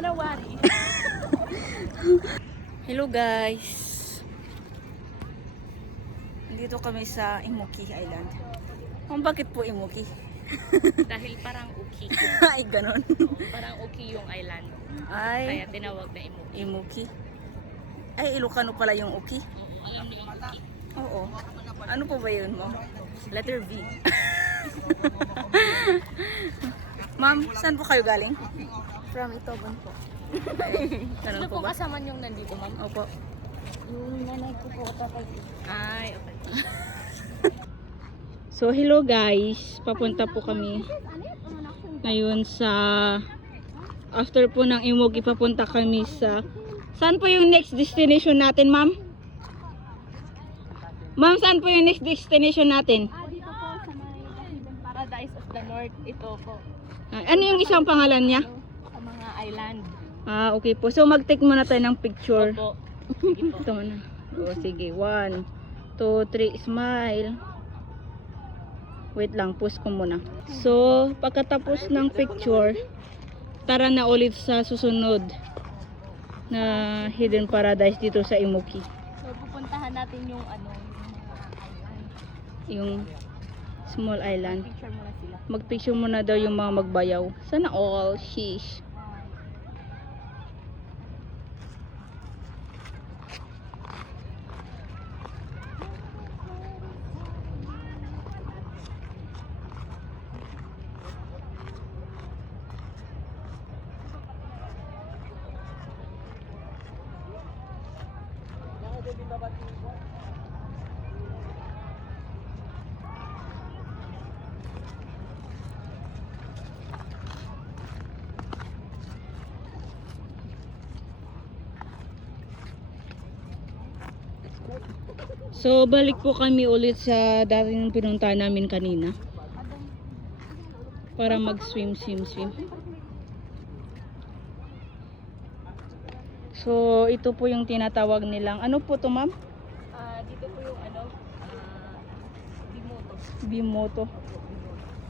manawari. Hello guys. Dito kami sa Imuki Island. Bakit po Imuki? Dahil parang uki. Ay, ganon. Parang uki yung island. Ay, Kaya tinawag na Imuki. Imuki. Ay, Ilocano pala yung Uki. Oo, alam niyo yung uki. Oo. Ano po ba yun mo? Letter V. Ma'am, saan po kayo galing? From Itogon po. Ganun Sino po po ba? kasama niyong nandito, ma'am? Opo. Yung nanay ko po, tatay ko. Ay, okay. So, hello guys. Papunta po kami ngayon sa after po ng Imuki, papunta kami sa saan po yung next destination natin, ma'am? Ma'am, saan po yung next destination natin? Dito po sa may Hidden Paradise of the North. Ito po. Ano yung isang pangalan niya? Sa mga island. Ah, okay po. So, mag-take muna tayo ng picture. Opo. Sige po. Ito muna. O, sige. 1, 2, 3, smile. Wait lang, post ko muna. So, pagkatapos ng picture, tara na ulit sa susunod na Hidden Paradise dito sa Imuki. So, pupuntahan natin yung ano, yung mga island. Yung small island. Picture muna sila. Mag-picture muna daw yung mga magbayaw. Sana all, sheesh. So, balik po kami ulit sa dating pinuntahan namin kanina. Para mag-swim. So, ito po yung tinatawag nilang, ano po to, ma'am? Dito po yung ano, Bimoto. Bimoto.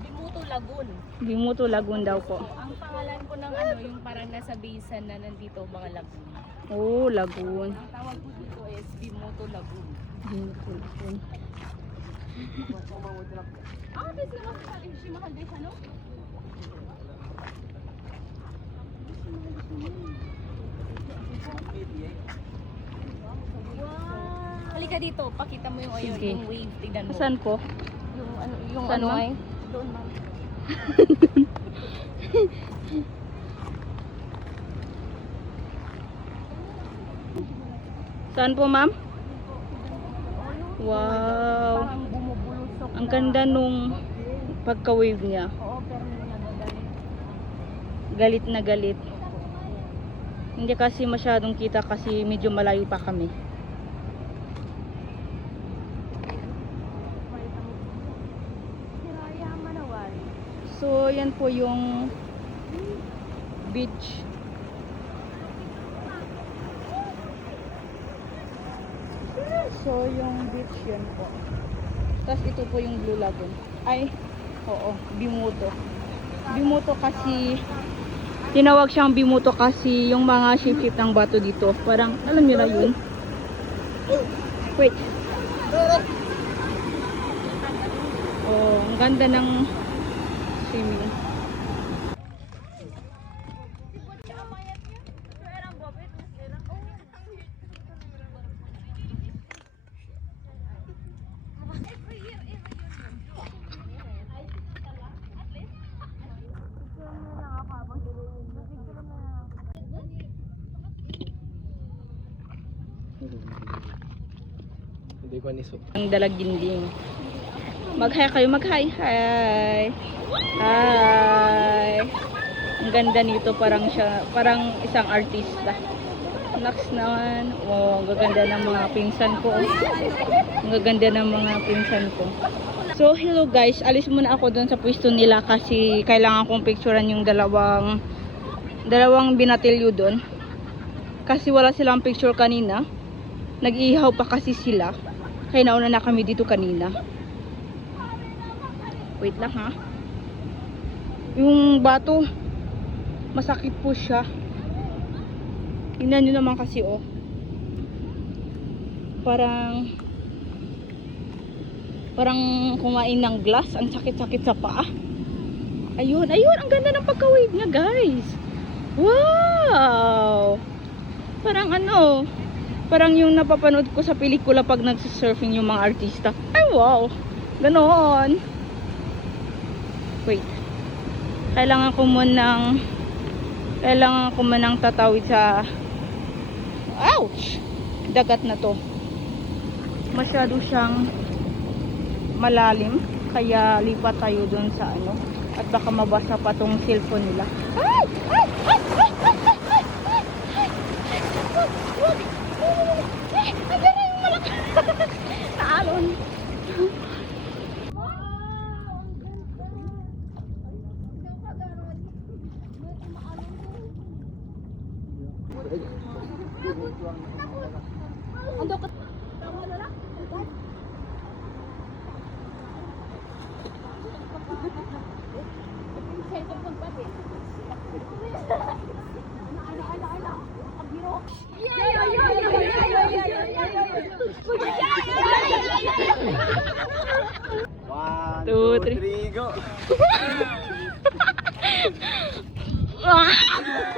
Bimoto Lagoon. Bimoto Lagoon daw po. Ang pangalan po ng ano, yung parang nasa basin na nandito mga lagoon. Oh, Lagoon. Ang tawag po dito is Bimoto Lagoon. Bimoto Lagoon. Bes naman sa si Mahal Bes, ano? Halika dito, pakita mo yung ayun, Sige. yung wave, tignan mo. Saan po? Yung ano, yung Saan, ano ma'am? ay? Doon, ma'am. Saan po, ma'am? Wow. Parang bumubulusok. Ang ganda nung pagka-wave niya. Oo, pero nagagalit. Galit na galit. Hindi kasi masyadong kita kasi medyo malayo pa kami. Hiraya Manawari. So, yan po yung beach. So, yung beach yan po. Tapos ito po yung Blue Lagoon. Ay, oo, Bimoto. Bimoto kasi, tinawag siyang Bimoto kasi yung mga shape-shape ng bato dito. Parang, alam niyo na yun. Wait. Oh, ang ganda ng swimming. Hindi ko nisok. Ang dalaginding. Mag-hi kayo, mag-hi. Hi. Hi. Ang ganda nito, parang siya, parang isang artista. Next naman, wow, ang gaganda ng mga pinsan ko. Ang gaganda ng mga pinsan ko. So, hello guys, alis muna ako doon sa pwesto nila kasi kailangan kong picturean yung dalawang binatilyo doon. Kasi wala silang picture kanina. Nag-ihaw pa kasi sila. Kaya nauna na kami dito kanina. Wait lang ha. Yung bato, masakit po siya. Tingnan nyo naman kasi oh. Parang kumain ng glass. Ang sakit-sakit sa paa. Ayun, ayun. Ang ganda ng pagka-wave niya, guys. Wow! Parang ano, parang yung napapanood ko sa pelikula pag nagsusurfing yung mga artista. Ay, wow! Ganon. Wait. Kailangan ko munang tatawid sa ouch! Dagat na to. Masyado siyang malalim. Kaya lipat tayo dun sa ano. At baka mabasa pa tong cellphone nila. Ay! Ay! Ay! Ay! Ay! Ay! Wag! Wag! Ay, gano'n yung malaki. Naalon. One, Two, two, three. three, go. Ah!